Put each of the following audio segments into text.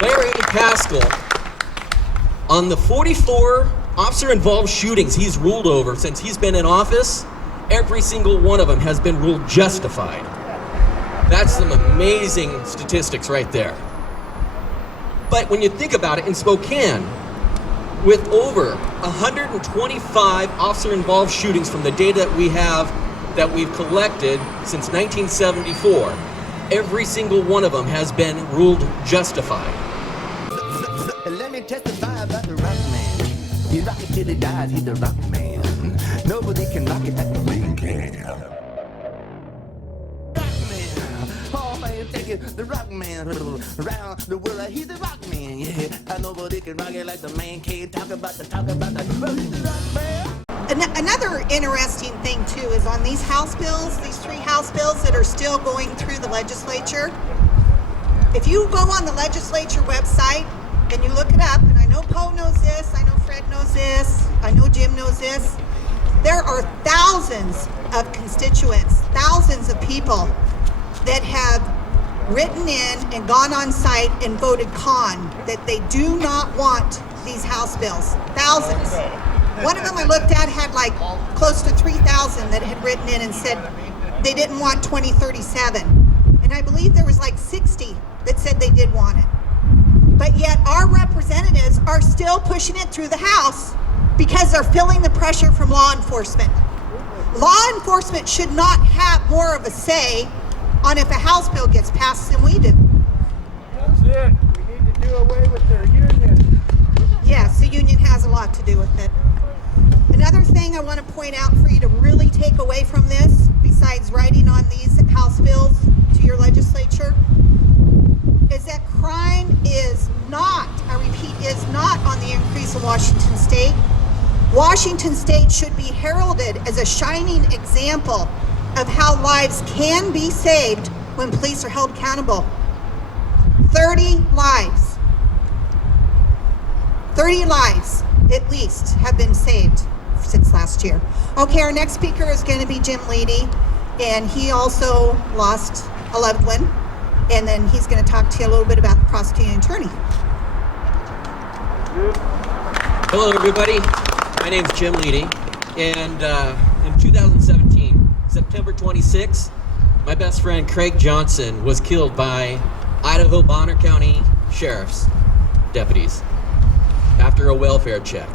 Larry Haskell, on the 44 officer-involved shootings he's ruled over since he's been in office, every single one of them has been ruled justified. That's some amazing statistics right there. But when you think about it, in Spokane, with over 125 officer-involved shootings from the data that we've collected since 1974, every single one of them has been ruled justified. Let me testify about the rock man. He rock it till he dies, he's the rock man. Nobody can rock it like the man can. Rock man, oh man, take it, the rock man. Around the world, he's the rock man, yeah. And nobody can rock it like the man can. Talk about the, well, he's the rock man. Another interesting thing too is on these House bills, these 3 House bills that are still going through the legislature. If you go on the legislature website and you look it up, and I know Poe knows this, I know Fred knows this, I know Jim knows this, there are thousands of constituents, thousands of people that have written in and gone on site and voted con, that they do not want these House bills. Thousands. One of them I looked at had like close to 3,000 that had written in and said they didn't want 2037. And I believe there was like 60 that said they did want it. But yet our representatives are still pushing it through the House because they're feeling the pressure from law enforcement. Law enforcement should not have more of a say on if a House bill gets passed than we do. That's it. We need to do away with their union. Yes, the union has a lot to do with it. Another thing I want to point out for you to really take away from this, besides writing on these House bills to your legislature, is that crime is not, I repeat, is not on the increase in Washington State. Washington State should be heralded as a shining example of how lives can be saved when police are held accountable. 30 lives. 30 lives, at least, have been saved since last year. Okay, our next speaker is going to be Jim Leedy, and he also lost a loved one, and then he's going to talk to you a little bit about the prosecuting attorney. Hello, everybody. My name's Jim Leedy, and in 2017, September 26th, my best friend Craig Johnson was killed by Idaho Bonner County Sheriff's deputies after a welfare check.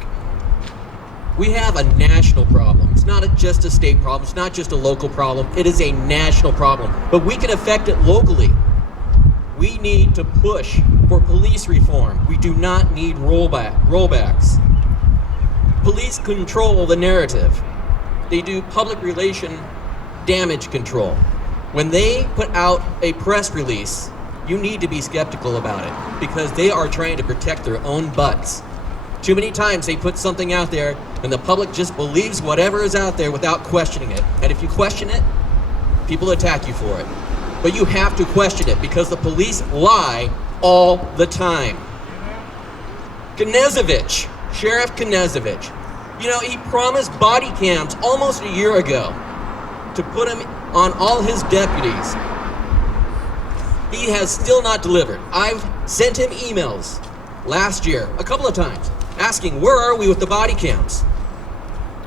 We have a national problem. It's not just a state problem. It's not just a local problem. It is a national problem. But we can affect it locally. We need to push for police reform. We do not need rollbacks. Police control the narrative. They do public relation damage control. When they put out a press release, you need to be skeptical about it because they are trying to protect their own butts. Too many times they put something out there and the public just believes whatever is out there without questioning it. And if you question it, people attack you for it. But you have to question it because the police lie all the time. Knezevich, Sheriff Knezevich, you know, he promised body cams almost a year ago to put him on all his deputies. He has still not delivered. I've sent him emails last year, a couple of times, asking, where are we with the body cams?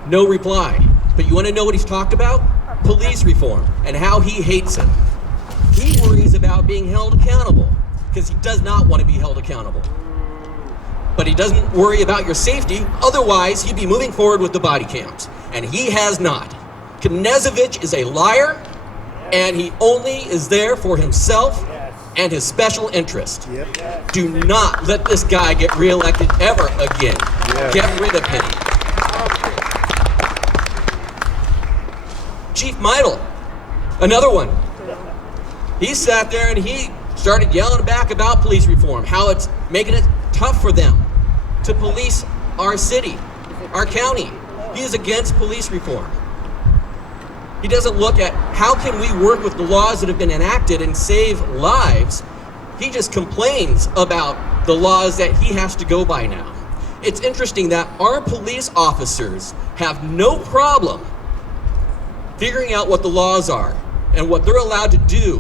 No reply. But you want to know what he's talked about? Police reform and how he hates it. He worries about being held accountable because he does not want to be held accountable. But he doesn't worry about your safety, otherwise he'd be moving forward with the body cams. And he has not. Knezevich is a liar, and he only is there for himself and his special interest. Yep. Do not let this guy get reelected ever again. Get rid of him. Chief Meidel, another one. He sat there and he started yelling back about police reform, how it's making it tough for them to police our city, our county. He is against police reform. He doesn't look at how can we work with the laws that have been enacted and save lives. He just complains about the laws that he has to go by now. It's interesting that our police officers have no problem figuring out what the laws are and what they're allowed to do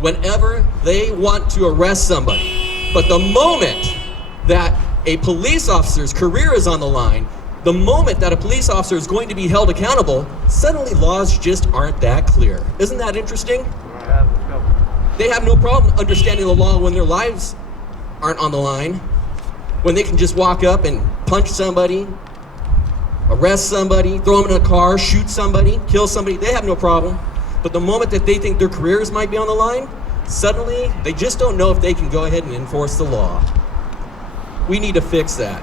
whenever they want to arrest somebody. But the moment that a police officer's career is on the line, the moment that a police officer is going to be held accountable, suddenly laws just aren't that clear. Isn't that interesting? Yeah, let's go. They have no problem understanding the law when their lives aren't on the line, when they can just walk up and punch somebody, arrest somebody, throw them in a car, shoot somebody, kill somebody. They have no problem. But the moment that they think their careers might be on the line, suddenly they just don't know if they can go ahead and enforce the law. We need to fix that.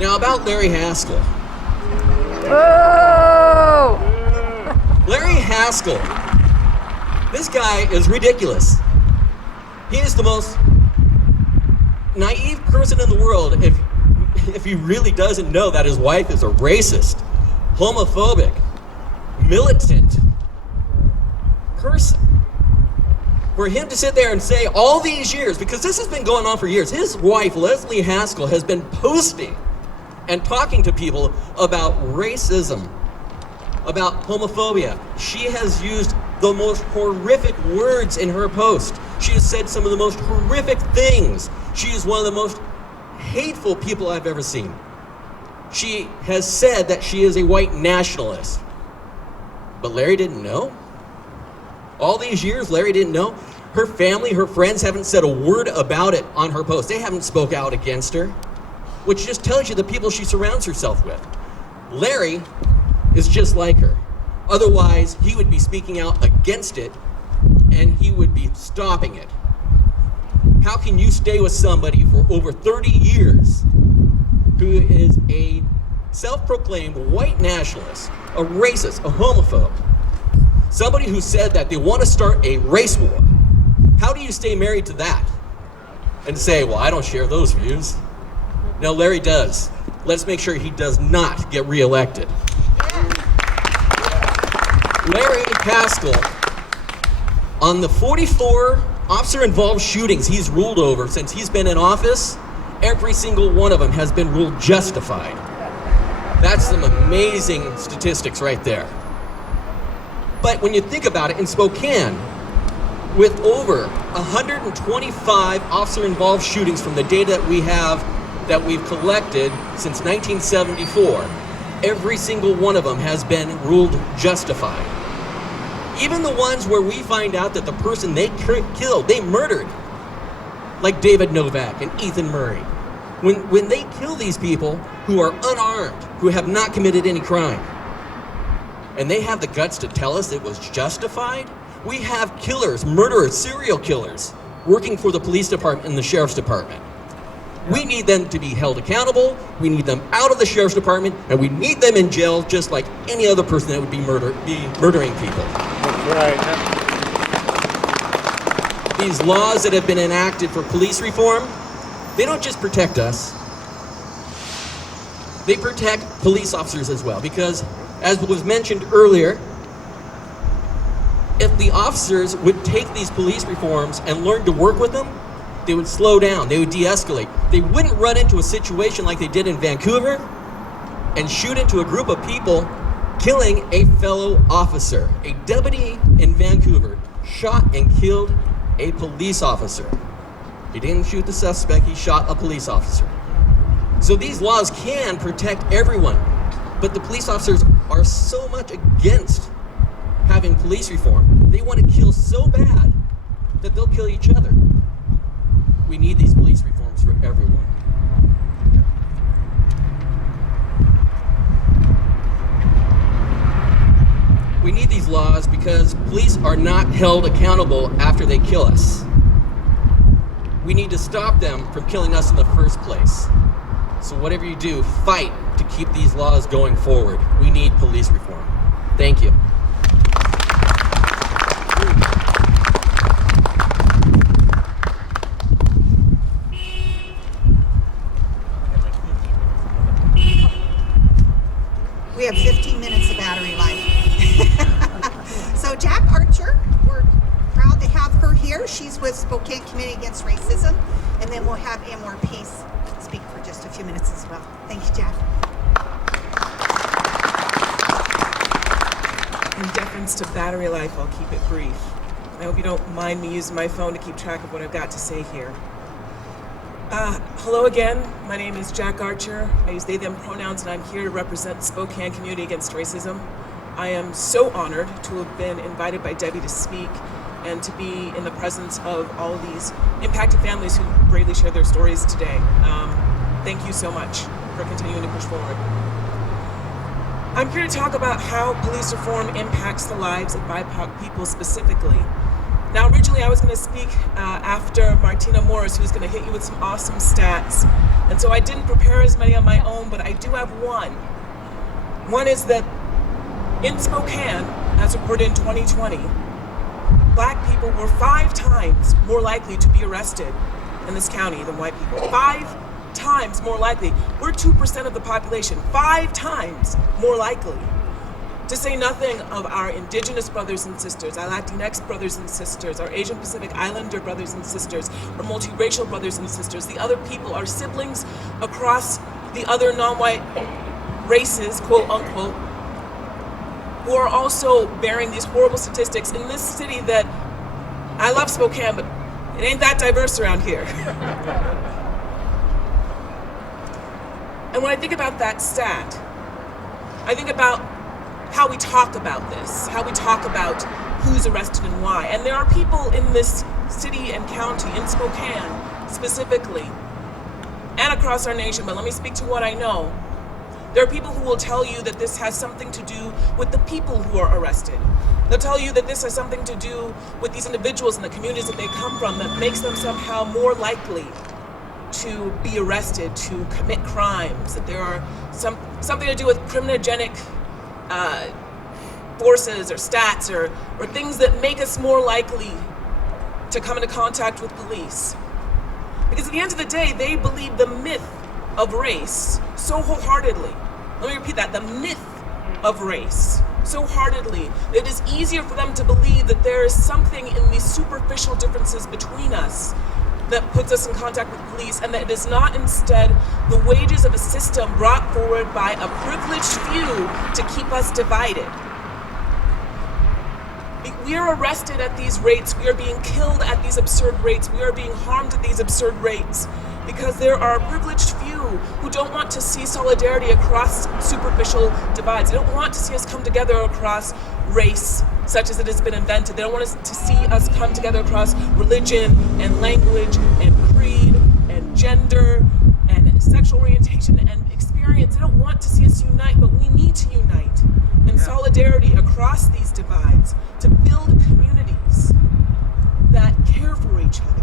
Now about Larry Haskell. Oh! Larry Haskell, this guy is ridiculous. He is the most naive person in the world if he really doesn't know that his wife is a racist, homophobic, militant person. For him to sit there and say all these years, because this has been going on for years, his wife, Leslie Haskell, has been posting and talking to people about racism, about homophobia. She has used the most horrific words in her post. She has said some of the most horrific things. She is one of the most hateful people I've ever seen. She has said that she is a white nationalist. But Larry didn't know? All these years, Larry didn't know? Her family, her friends haven't said a word about it on her post. They haven't spoke out against her, which just tells you the people she surrounds herself with. Larry is just like her. Otherwise, he would be speaking out against it, and he would be stopping it. How can you stay with somebody for over 30 years who is a self-proclaimed white nationalist, a racist, a homophobe, somebody who said that they want to start a race war? How do you stay married to that and say, well, I don't share those views? No, Larry does. Let's make sure he does not get reelected. Larry Haskell, on the 44 officer-involved shootings he's ruled over since he's been in office, every single one of them has been ruled justified. That's some amazing statistics right there. But when you think about it, in Spokane, with over 125 officer-involved shootings from the data that we've collected since 1974, every single one of them has been ruled justified. Even the ones where we find out that the person they killed, they murdered, like David Novak and Ethan Murray. When they kill these people who are unarmed, who have not committed any crime, and they have the guts to tell us it was justified, we have killers, murderers, serial killers, working for the police department and the sheriff's department. We need them to be held accountable, we need them out of the sheriff's department, and we need them in jail just like any other person that would be murdering people. Right. These laws that have been enacted for police reform, they don't just protect us, they protect police officers as well, because as was mentioned earlier, if the officers would take these police reforms and learn to work with them, they would slow down, they would de-escalate. They wouldn't run into a situation like they did in Vancouver and shoot into a group of people, killing a fellow officer. A deputy in Vancouver shot and killed a police officer. He didn't shoot the suspect, he shot a police officer. So these laws can protect everyone, but the police officers are so much against having police reform. They want to kill so bad that they'll kill each other. We need these police reforms for everyone. We need these laws because police are not held accountable after they kill us. We need to stop them from killing us in the first place. So whatever you do, fight to keep these laws going forward. We need police reform. Thank you. We have 15 minutes of battery life. So Jack Archer, we're proud to have her here. She's with Spokane Community Against Racism. And then we'll have Amor Peace speak for just a few minutes as well. Thank you, Jack. In deference to battery life, I'll keep it brief. I hope you don't mind me using my phone to keep track of what I've got to say here. Hello again. My name is Jack Archer. I use they, them pronouns, and I'm here to represent Spokane Community Against Racism. I am so honored to have been invited by Debbie to speak and to be in the presence of all of these impacted families who bravely share their stories today. Thank you so much for continuing to push forward. I'm here to talk about how police reform impacts the lives of BIPOC people specifically. Now, originally I was going to speak after Martina Morris, who's going to hit you with some awesome stats. And so I didn't prepare as many on my own, but I do have one. One is that in Spokane, as reported in 2020, Black people were 5 times more likely to be arrested in this county than white people. 5 times more likely. We're 2% of the population, 5 times more likely. To say nothing of our indigenous brothers and sisters, our Latinx brothers and sisters, our Asian Pacific Islander brothers and sisters, our multiracial brothers and sisters, the other people, our siblings across the other non-white races, quote unquote, who are also bearing these horrible statistics in this city that, I love Spokane, but it ain't that diverse around here. And when I think about that stat, I think about how we talk about this, how we talk about who's arrested and why. And there are people in this city and county, in Spokane specifically, and across our nation, but let me speak to what I know. There are people who will tell you that this has something to do with the people who are arrested. They'll tell you that this has something to do with these individuals and the communities that they come from that makes them somehow more likely to be arrested, to commit crimes, that there are something to do with criminogenic forces or stats or things that make us more likely to come into contact with police. Because at the end of the day, they believe the myth of race so wholeheartedly. Let me repeat that, the myth of race so heartedly that it is easier for them to believe that there is something in these superficial differences between us that puts us in contact with police, and that it is not instead the wages of a system brought forward by a privileged few to keep us divided. We are arrested at these rates, we are being killed at these absurd rates, we are being harmed at these absurd rates because there are a privileged few who don't want to see solidarity across superficial divides. They don't want to see us come together across race, such as it has been invented. They don't want us to see us come together across religion and language and creed and gender and sexual orientation and experience. They don't want to see us unite, but we need to unite in solidarity across these divides to build communities that care for each other,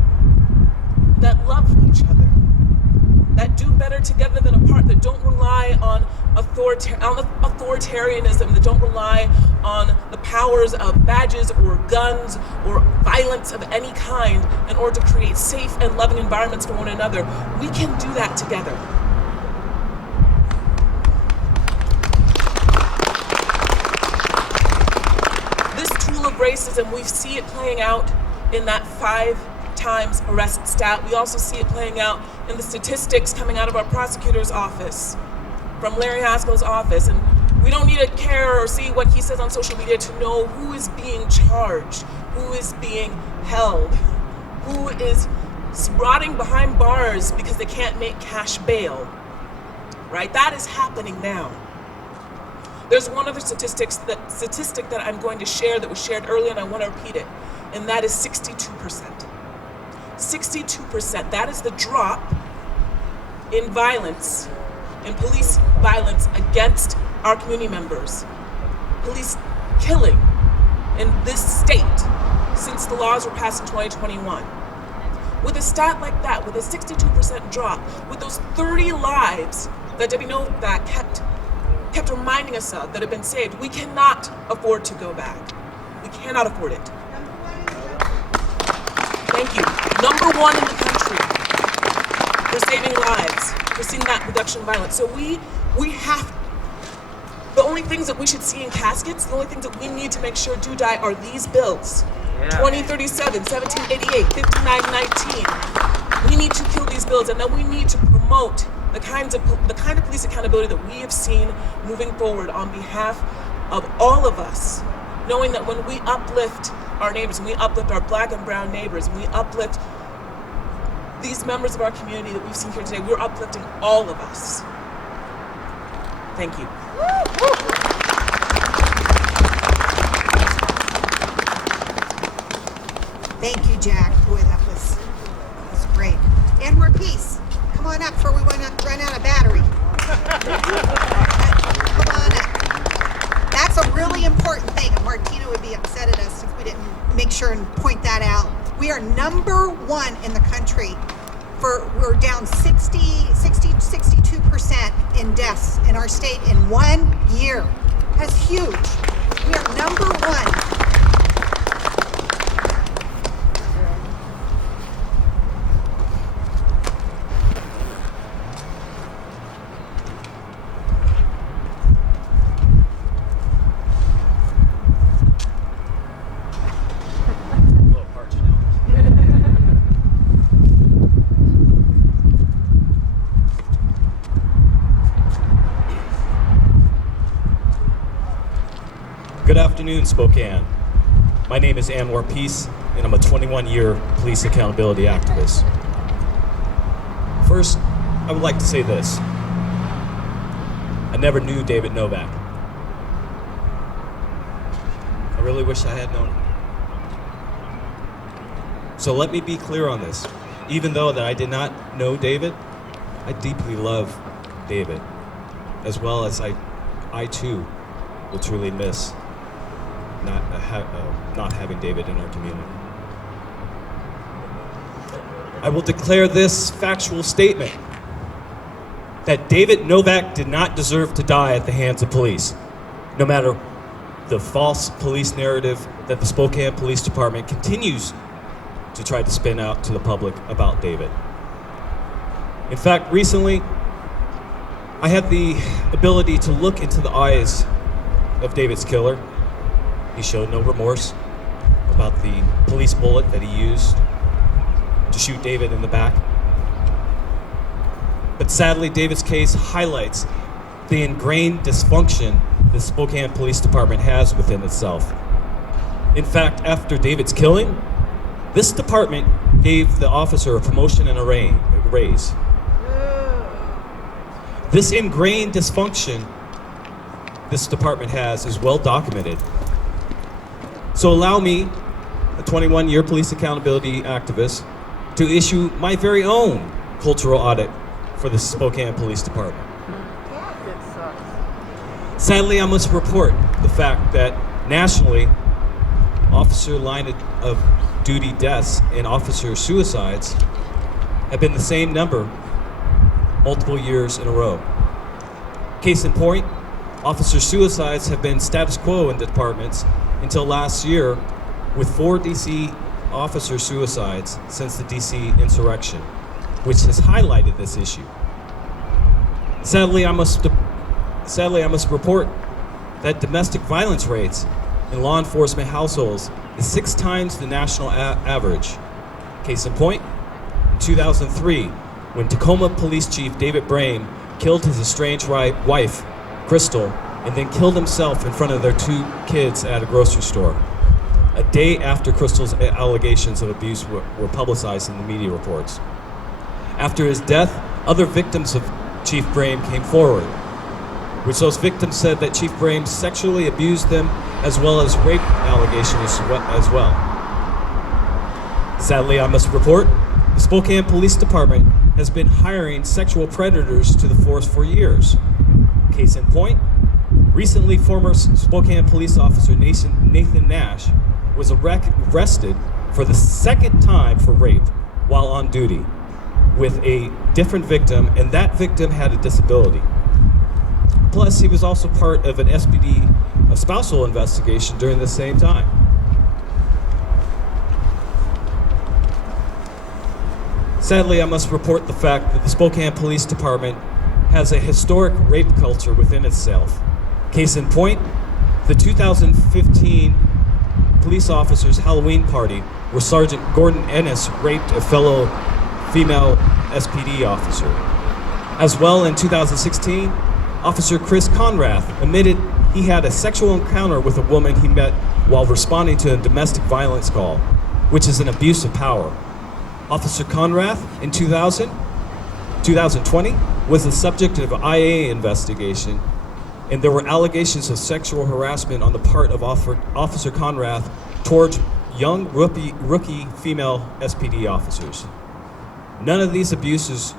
that love each other, that do better together than apart, that don't rely on authoritarianism, that don't rely on the powers of badges or guns or violence of any kind in order to create safe and loving environments for one another. We can do that together. This tool of racism, we see it playing out in that 5 times arrest stat. We also see it playing out in the statistics coming out of our prosecutor's office, from Larry Haskell's office. And we don't need to care or see what he says on social media to know who is being charged, who is being held, who is rotting behind bars because they can't make cash bail, right? That is happening now. There's one other statistic that I'm going to share that was shared earlier, and I want to repeat it, and that is 62%. 62%, that is the drop in violence, in police violence against our community members. Police killing in this state since the laws were passed in 2021. With a stat like that, with a 62% drop, with those 30 lives that Debbie Novak kept reminding us of that have been saved, we cannot afford to go back. We cannot afford it. Thank you. Number 1 in the country for saving lives, for seeing that reduction in violence. So we have, the only things that we should see in caskets, the only things that we need to make sure do die are these bills. 2037, 1788, 5919. We need to kill these bills, and then we need to promote the kind of police accountability that we have seen moving forward on behalf of all of us, knowing that when we uplift our neighbors, and we uplift our black and brown neighbors, and we uplift these members of our community that we've seen here today. We're uplifting all of us. Thank you. Thank you, Jack. Boy, that was great. And we're peace. Come on up before we run out of battery. Come on up. That's a really important thing, and Martina would be upset at us if we didn't make sure and point that out. We are number one in the country. We're down 62% in deaths in our state in 1 year. That's huge. We are number one. Good afternoon, Spokane. My name is Anwar Peace, and I'm a 21-year police accountability activist. First, I would like to say this. I never knew David Novak. I really wish I had known him. So let me be clear on this. Even though that I did not know David, I deeply love David, as well as I too will truly miss not having David in our community. I will declare this factual statement that David Novak did not deserve to die at the hands of police, no matter the false police narrative that the Spokane Police Department continues to try to spin out to the public about David. In fact, recently, I had the ability to look into the eyes of David's killer. He showed no remorse about the police bullet that he used to shoot David in the back. But sadly, David's case highlights the ingrained dysfunction the Spokane Police Department has within itself. In fact, after David's killing, this department gave the officer a promotion and a raise. This ingrained dysfunction this department has is well documented. So allow me, a 21-year police accountability activist, to issue my very own cultural audit for the Spokane Police Department. Sadly, I must report the fact that nationally, officer line of duty deaths and officer suicides have been the same number multiple years in a row. Case in point, officer suicides have been status quo in the departments until last year, with 4 DC officer suicides since the DC insurrection, which has highlighted this issue. Sadly, I must report that domestic violence rates in law enforcement households is 6 times the national average. Case in point, in 2003, when Tacoma Police Chief David Brame killed his estranged wife, Crystal, and then killed himself in front of their 2 kids at a grocery store, a day after Crystal's allegations of abuse were publicized in the media reports. After his death, other victims of Chief Brame came forward, which those victims said that Chief Brame sexually abused them, as well as rape allegations as well. Sadly, I must report, the Spokane Police Department has been hiring sexual predators to the force for years. Case in point, recently former Spokane police officer Nathan Nash was arrested for the 2nd time for rape while on duty with a different victim, and that victim had a disability. Plus, he was also part of an SPD, a spousal investigation during the same time. Sadly, I must report the fact that the Spokane Police Department has a historic rape culture within itself. Case in point, the 2015 police officers' Halloween party, where Sergeant Gordon Ennis raped a fellow female SPD officer. As well, in 2016, Officer Chris Conrath admitted he had a sexual encounter with a woman he met while responding to a domestic violence call, which is an abuse of power. Officer Conrath in 2020 was the subject of an IA investigation, and there were allegations of sexual harassment on the part of Officer Conrath towards young rookie female SPD officers. None of these abuses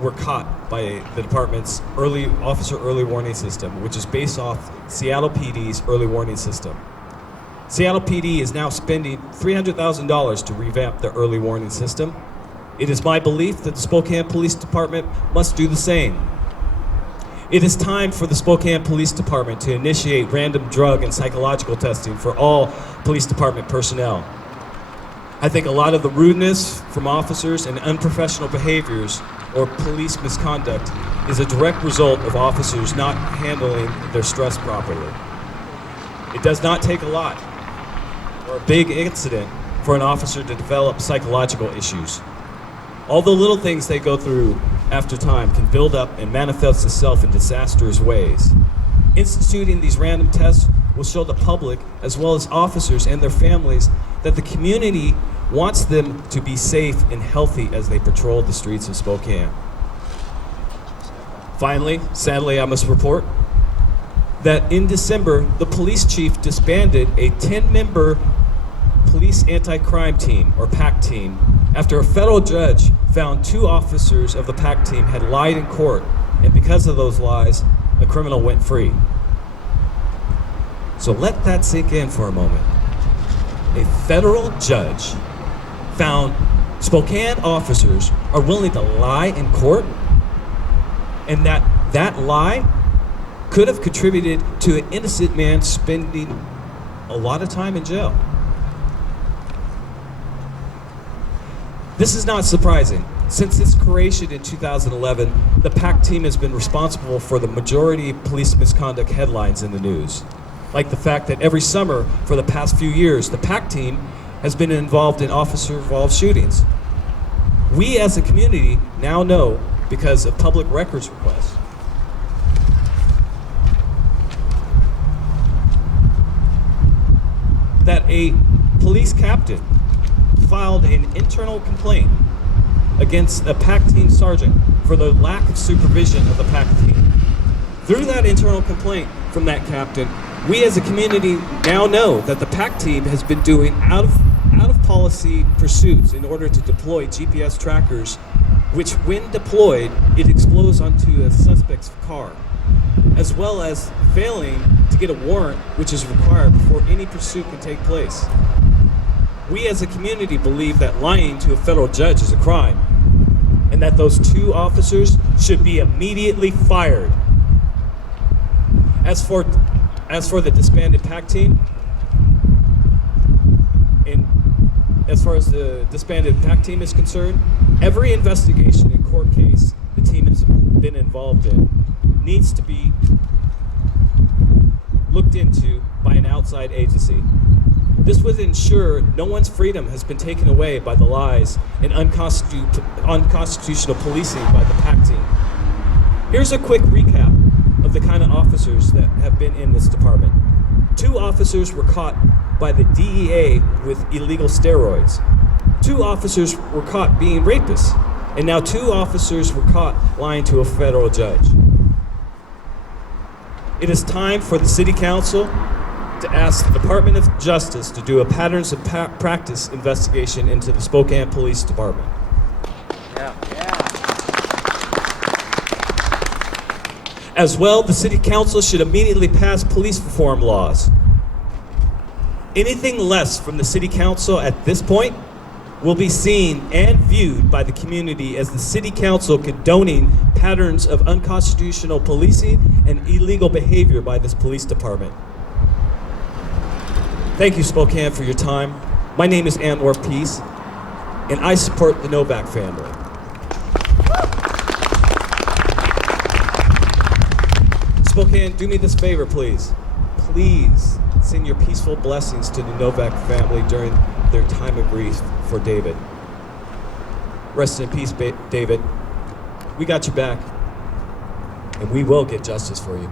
were caught by the department's officer early warning system, which is based off Seattle PD's early warning system. Seattle PD is now spending $300,000 to revamp the early warning system. It is my belief that the Spokane Police Department must do the same. It is time for the Spokane Police Department to initiate random drug and psychological testing for all police department personnel. I think a lot of the rudeness from officers and unprofessional behaviors or police misconduct is a direct result of officers not handling their stress properly. It does not take a lot or a big incident for an officer to develop psychological issues. All the little things they go through after time can build up and manifest itself in disastrous ways. Instituting these random tests will show the public, as well as officers and their families, that the community wants them to be safe and healthy as they patrol the streets of Spokane. Finally, sadly, I must report that in December, the police chief disbanded a 10-member police anti-crime team, or PAC team, after a federal judge found 2 officers of the PAC team had lied in court, and because of those lies, a criminal went free. So let that sink in for a moment. A federal judge found Spokane officers are willing to lie in court, and that lie could have contributed to an innocent man spending a lot of time in jail. This is not surprising. Since its creation in 2011, the PAC team has been responsible for the majority of police misconduct headlines in the news. Like the fact that every summer for the past few years, the PAC team has been involved in officer-involved shootings. We as a community now know because of public records requests. That a police captain filed an internal complaint against a PAC team sergeant for the lack of supervision of the PAC team. Through that internal complaint from that captain, we as a community now know that the PAC team has been doing out of policy pursuits in order to deploy GPS trackers, which when deployed, it explodes onto a suspect's car, as well as failing to get a warrant, which is required before any pursuit can take place. We as a community believe that lying to a federal judge is a crime, and that those 2 officers should be immediately fired. As for the disbanded PAC team, and as far as the disbanded PAC team is concerned, every investigation and court case the team has been involved in needs to be looked into by an outside agency. This would ensure no one's freedom has been taken away by the lies and unconstitutional policing by the PAC team. Here's a quick recap of the kind of officers that have been in this department. 2 officers were caught by the DEA with illegal steroids. 2 officers were caught being rapists. And now 2 officers were caught lying to a federal judge. It is time for the City Council to ask the Department of Justice to do a patterns of practice investigation into the Spokane Police Department. As well, the City Council should immediately pass police reform laws. Anything less from the City Council at this point will be seen and viewed by the community as the City Council condoning patterns of unconstitutional policing and illegal behavior by this police department. Thank you, Spokane, for your time. My name is Antwerp Peace, and I support the Novak family. Spokane, do me this favor, please. Please send your peaceful blessings to the Novak family during their time of grief for David. Rest in peace, David. We got you back, and we will get justice for you.